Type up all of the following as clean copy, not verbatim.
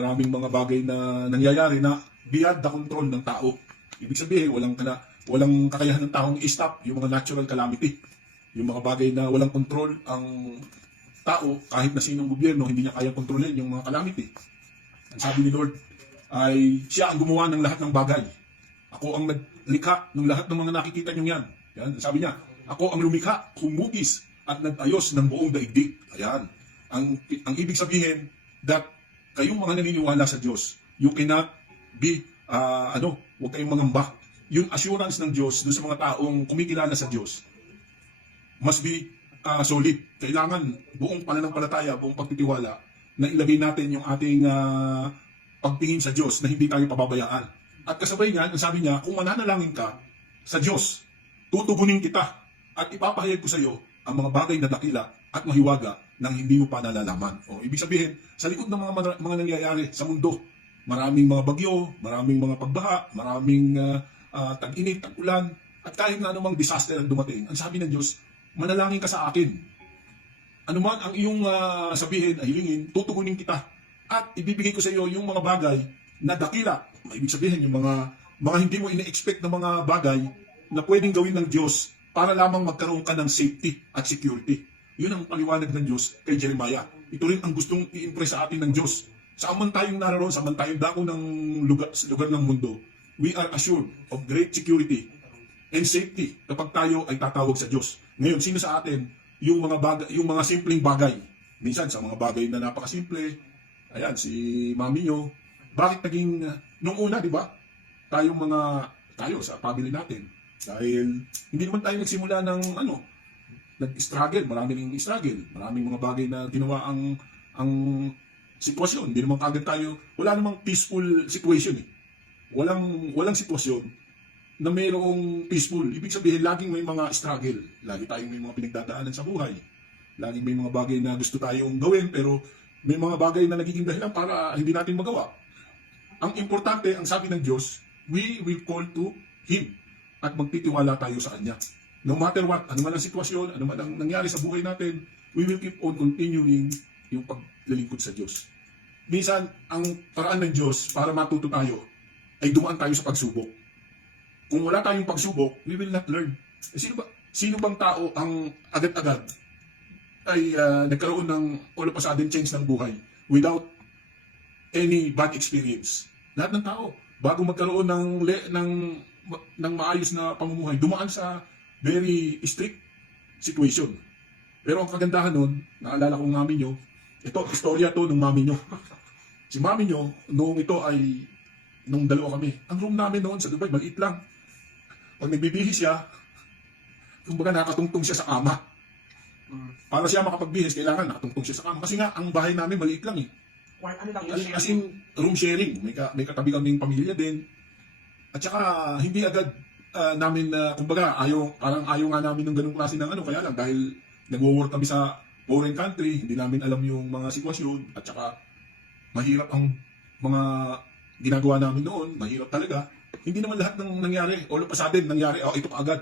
Maraming mga bagay na nangyayari na beyond the control ng tao. Ibig sabihin, walang kakayahan ng taong i-stop yung mga natural calamity. Yung mga bagay na walang control ang tao, kahit na sinong gobyerno, hindi niya kayang kontrolin yung mga calamity. Ang sabi ni Lord ay siya ang gumawa ng lahat ng bagay. Ako ang naglikha ng lahat ng mga nakikita niyo yan. Yan, sabi niya, ako ang lumikha, humugis at nag-ayos ng buong daigdig. Ayan. Ang ibig sabihin that kayong mga naniniwala sa Diyos, you cannot be, huwag kayong mangamba. Yung assurance ng Diyos doon sa mga taong kumikilala sa Diyos must be solid. Kailangan buong pananampalataya, buong pagtitiwala na ilagay natin yung ating pagtingin sa Diyos na hindi tayo pababayaan. At kasabay niyan, ang sabi niya, kung mananalangin ka sa Diyos, tutugunin kita at ipapahayag ko sa iyo ang mga bagay na dakila at mahiwaga nang hindi mo pa nalalaman. O, ibig sabihin, sa likod ng mga nangyayari sa mundo, maraming mga bagyo, maraming mga pagbaha, maraming tag-init, tag-ulan, at kahit na anumang disaster ang dumating, ang sabi ng Diyos, manalangin ka sa akin. Anuman ang iyong sabihin ay hilingin, tutugunin kita at ibibigay ko sa iyo yung mga bagay na dakila. Ibig sabihin, yung mga hindi mo ina-expect na mga bagay na pwedeng gawin ng Diyos para lamang magkaroon ka ng safety at security. Yun ang paliwanag ng Diyos kay Jeremiah. Ito rin ang gustong i-impress sa atin ng Diyos. Saan man tayong naroon, saan man tayong dako ng lugar ng mundo, we are assured of great security and safety kapag tayo ay tatawag sa Diyos. Ngayon, sino sa atin yung mga simpleng bagay? Minsan sa mga bagay na napakasimple, ayan, si mami nyo, bakit naging, nung una, di ba? Tayo sa family natin, dahil hindi naman tayo nagsimula ng nag-struggle, maraming struggle, maraming mga bagay na ginawa ang sitwasyon. Hindi naman kagad tayo, wala namang peaceful situation eh. Walang sitwasyon na mayroong peaceful. Ibig sabihin, laging may mga struggle. Lagi tayong may mga pinagdadaanan sa buhay. Laging may mga bagay na gusto tayong gawin, pero may mga bagay na nagiging dahilan para hindi natin magawa. Ang importante, ang sabi ng Diyos, we will call to Him at magtitiwala tayo sa Kanya. No matter what, ano man ang sitwasyon, ano man ang nangyari sa buhay natin, we will keep on continuing yung paglilingkod sa Diyos. Minsan, ang paraan ng Diyos para matuto tayo ay dumaan tayo sa pagsubok. Kung wala tayong pagsubok, we will not learn. Sino bang tao ang agad-agad ay nagkaroon ng all of a sudden change ng buhay without any bad experience? Lahat ng tao, bago magkaroon ng maayos na pamumuhay, dumaan sa very strict situation. Pero ang kagandahan nun, naalala kong mami nyo, ito, istorya to ng mami nyo. Si mami nyo, nung dalawa kami, ang room namin noon sa Dubai, maliit lang. Pag nagbibihis siya, kumbaga nakatungtong siya sa kama. Para siya makapagbihis, kailangan nakatungtong siya sa kama. Kasi nga, ang bahay namin maliit lang eh. Ano lang yun? As in, room sharing. May katabi kaming pamilya din. At saka, hindi agad namin, kumbaga, parang ayaw nga namin ng ganung klase ng kaya lang, dahil nag-work kami sa foreign country, hindi namin alam yung mga sitwasyon, at saka, mahirap ang mga ginagawa namin noon, mahirap talaga. Hindi naman lahat ng nangyari, all of a sudden, nangyari, ito pa agad.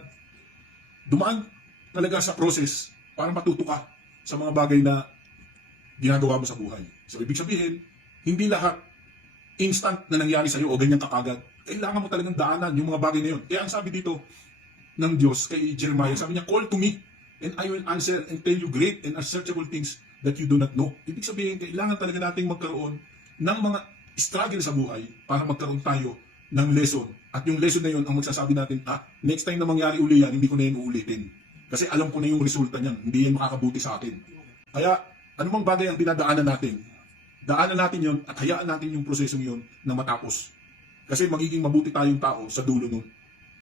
Dumaan talaga sa process para matuto ka sa mga bagay na ginagawa mo sa buhay. So, ibig sabihin, hindi lahat instant na nangyari sa'yo o ganyan kakagad. Kailangan mo talagang daanan yung mga bagay na yun. Kaya ang sabi dito ng Diyos kay Jeremiah, sabi niya, call to me and I will answer and tell you great and unsearchable things that you do not know. Ibig sabihin, kailangan talaga nating magkaroon ng mga struggle sa buhay para magkaroon tayo ng lesson. At yung lesson na yun, ang magsasabi natin, next time na mangyari uli yan, hindi ko na yun uulitin. Kasi alam ko na yung resulta niyan, hindi yan makakabuti sa atin. Kaya, anumang bagay ang dinadaanan natin, daanan natin yun at hayaan natin yung prosesong yun na matapos. Kasi magiging mabuti tayong tao sa dulo nun.